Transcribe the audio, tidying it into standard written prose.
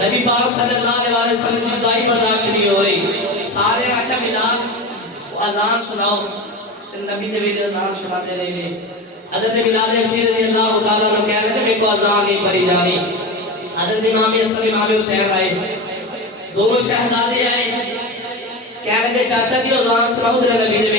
नबी पाक सल्लल्लाहु अलैहि वसल्लम की दुआई बर्दाश्त नहीं हो रही। सारे आका बिलाल अजान सुनाओ, नबी ने भी अजान सुनाते रहे। हजरत बिलाल हबशी रजी अल्लाह तआला ने कह रहे थे मेरे को अजान नहीं पढ़ी जानी। हजरत इमाम हसन इमाम हुसैन आए, दोनों शहजादे आए, कह रहे थे चाचा जी अजान सुनाओ, नबी ने